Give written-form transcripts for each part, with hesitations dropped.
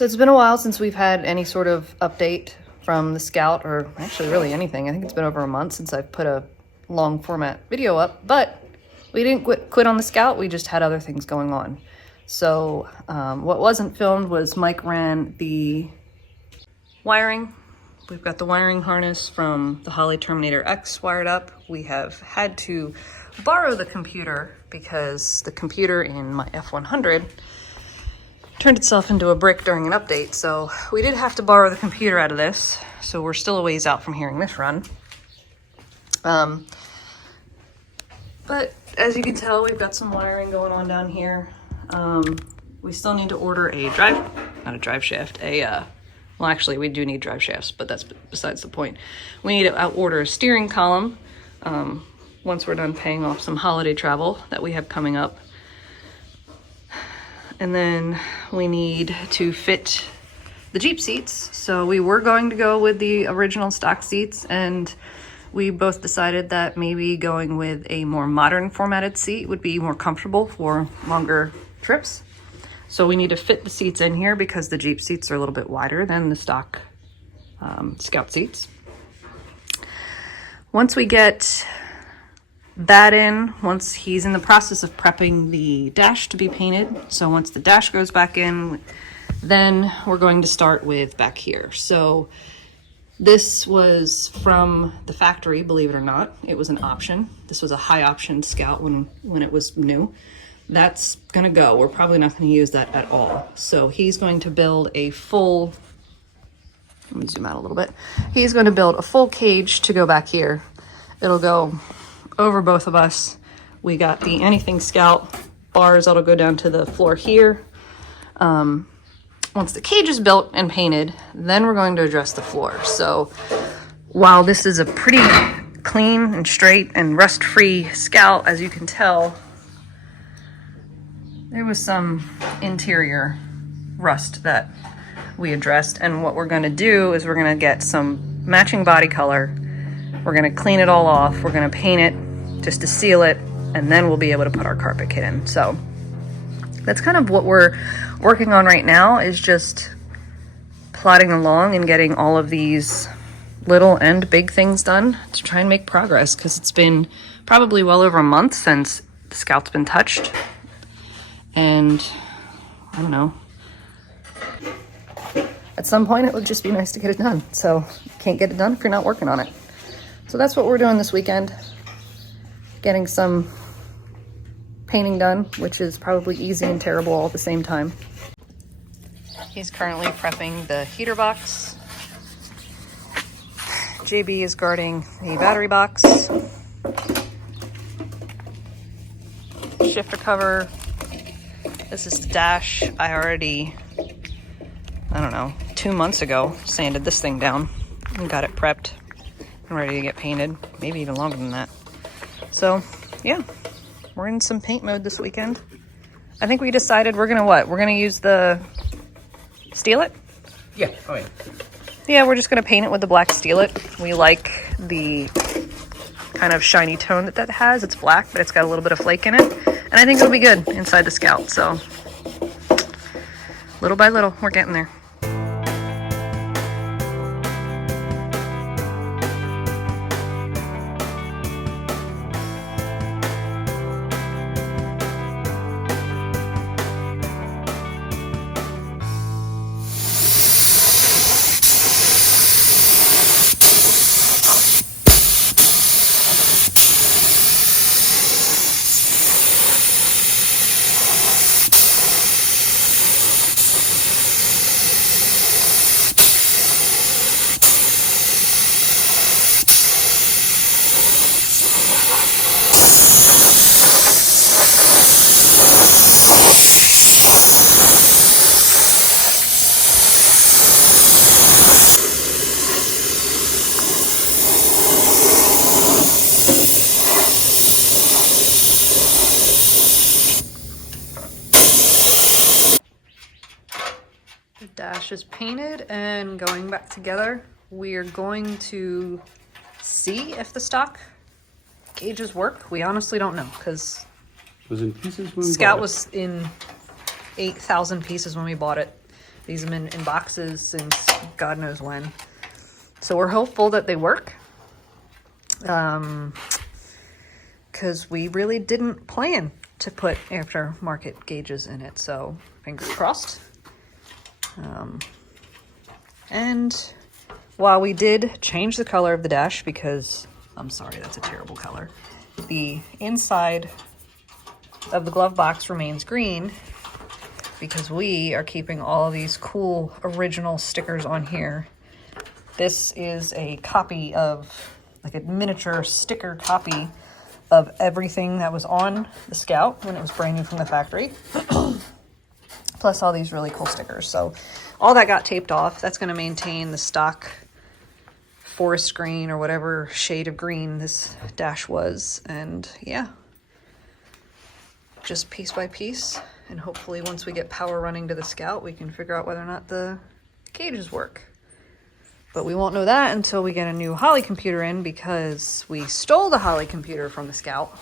So it's been a while since we've had any sort of update from the Scout, or actually really anything. I think it's been over a month since I've put a long format video up, but we didn't quit on the Scout. We just had other things going on. So what wasn't filmed was Mike ran the wiring. We've got the wiring harness from the Holley Terminator X wired up. We have had to borrow the computer because the computer in my F100 turned itself into a brick during an update. So we did have to borrow the computer out of this. So we're still a ways out from hearing this run. But as you can tell, we've got some wiring going on down here. We still need to order a not a drive shaft, well, actually, we do need drive shafts, but that's besides the point. We need to order a steering column once we're done paying off some holiday travel that we have coming up. And then we need to fit the Jeep seats. So we were going to go with the original stock seats, and we both decided that maybe going with a more modern formatted seat would be more comfortable for longer trips. So we need to fit the seats in here because the Jeep seats are a little bit wider than the stock Scout seats. Once we get that in, once he's in the process of prepping the dash to be painted, so once the dash goes back in, then we're going to start with back here. So this was from the factory, believe it or not. It was an option. This was a high option Scout when it was new. That's gonna go. We're probably not gonna use that at all. So he's going to build a full, let me zoom out a little bit. He's going to build a full cage to go back here. It'll go over both of us. We got the Anything Scout bars that'll go down to the floor here. Once the cage is built and painted, then we're going to address the floor. So while this is a pretty clean and straight and rust-free Scout, as you can tell, there was some interior rust that we addressed. And what we're going to do is we're going to get some matching body color. We're going to clean it all off. We're going to paint it just to seal it, and then we'll be able to put our carpet kit in. So that's kind of what we're working on right now, is just plodding along and getting all of these little and big things done to try and make progress, because it's been probably well over a month since the Scout's been touched. And I don't know, at some point it would just be nice to get it done. So you can't get it done if you're not working on it. So that's what we're doing this weekend, getting some painting done, which is probably easy and terrible all at the same time. He's currently prepping the heater box. JB is guarding the battery box. Shifter cover. This is the dash. I already, I don't know, 2 months ago sanded this thing down and got it prepped and ready to get painted. Maybe even longer than that. So yeah, we're in some paint mode this weekend. I think we decided we're gonna what? We're gonna use the Steel It? Yeah, oh yeah. Yeah, we're just gonna paint it with the black Steel It. We like the kind of shiny tone that has. It's black, but it's got a little bit of flake in it. And I think it'll be good inside the Scout. So little by little, we're getting there. The dash is painted and going back together. We are going to see if the stock gauges work. We honestly don't know, because was in pieces when we Scout bought it. was in 8,000 pieces when we bought it. These have been in boxes since God knows when. So we're hopeful that they work. Because we really didn't plan to put aftermarket gauges in it. So fingers crossed. And while we did change the color of the dash, because I'm sorry, that's a terrible color. The inside of the glove box remains green because we are keeping all of these cool original stickers on here. This is a copy of, like a miniature sticker copy of everything that was on the Scout when it was brand new from the factory. Plus all these really cool stickers. So all that got taped off. That's going to maintain the stock forest green or whatever shade of green this dash was. And yeah, just piece by piece. And hopefully once we get power running to the Scout, we can figure out whether or not the gauges work. But we won't know that until we get a new Holley computer in, because we stole the Holley computer from the Scout.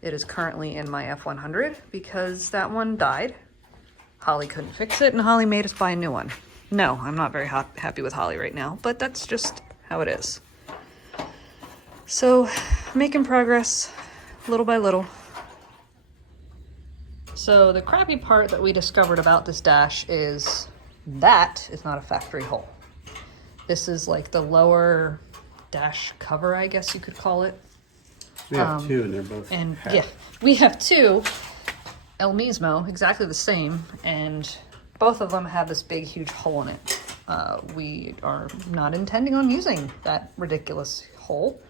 It is currently in my F100 because that one died. Holley couldn't fix it and Holley made us buy a new one. No, I'm not very happy with Holley right now, but that's just how it is. So, making progress little by little. So the crappy part that we discovered about this dash is that it's not a factory hole. This is like the lower dash cover, I guess you could call it. We have two and they're both half. Yeah, we have two El Mismo, exactly the same, and both of them have this big, huge hole in it. We are not intending on using that ridiculous hole.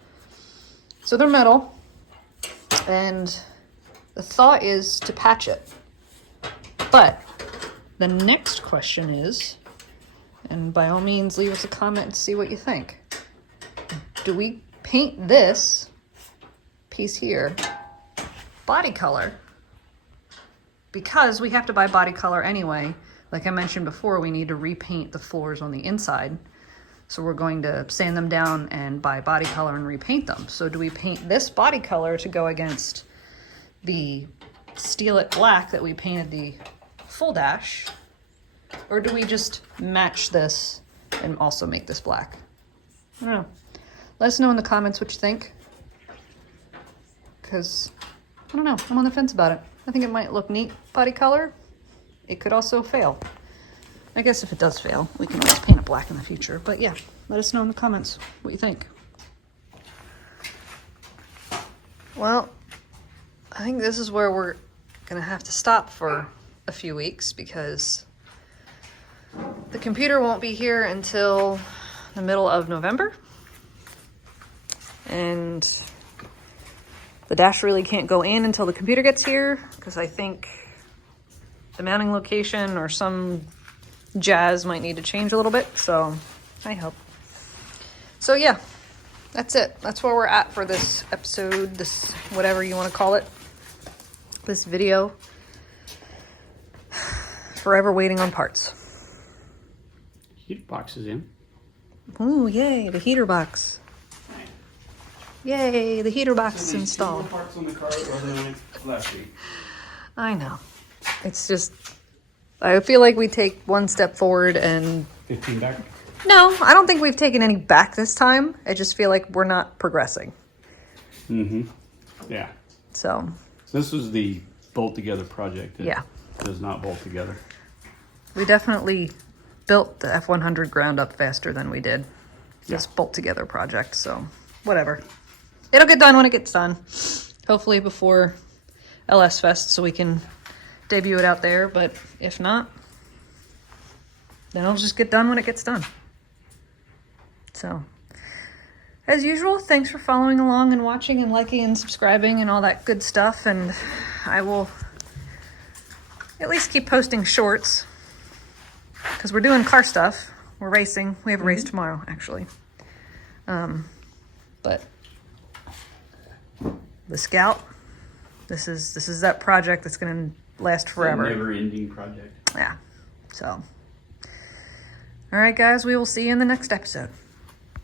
So they're metal, and the thought is to patch it. But the next question is, and by all means leave us a comment and see what you think. Do we paint this piece here body color? Because we have to buy body color anyway. Like I mentioned before, we need to repaint the floors on the inside. So we're going to sand them down and buy body color and repaint them. So do we paint this body color to go against the Steel It Black that we painted the full dash? Or do we just match this and also make this black? I don't know. Let us know in the comments what you think. Because, I don't know, I'm on the fence about it. I think it might look neat body color. It could also fail. I guess if it does fail, we can always paint it black in the future. But yeah, let us know in the comments what you think. Well, I think this is where we're gonna have to stop for a few weeks because the computer won't be here until the middle of November. And the dash really can't go in until the computer gets here because I think the mounting location or some jazz might need to change a little bit. So I hope. So yeah, that's it. That's where we're at for this episode, this whatever you want to call it, this video. Forever waiting on parts. Heat box is in. Ooh, yay, the heater box. Yay, the heater box is installed. Parts on the car than last week. I know. It's just, I feel like we take one step forward and... 15 back? No, I don't think we've taken any back this time. I just feel like we're not progressing. Mm-hmm. Yeah. So This was the bolt together project. It yeah. does not bolt together. We definitely built the F100 ground up faster than we did this bolt together project. So whatever. It'll get done when it gets done. Hopefully before LS Fest so we can debut it out there. But if not, then it'll just get done when it gets done. So, as usual, thanks for following along and watching and liking and subscribing and all that good stuff. And I will at least keep posting shorts because we're doing car stuff. We're racing. We have a race tomorrow, actually. But the Scout, this is that project that's going to last forever. It's a never-ending project. Yeah. So, all right, guys, we will see you in the next episode.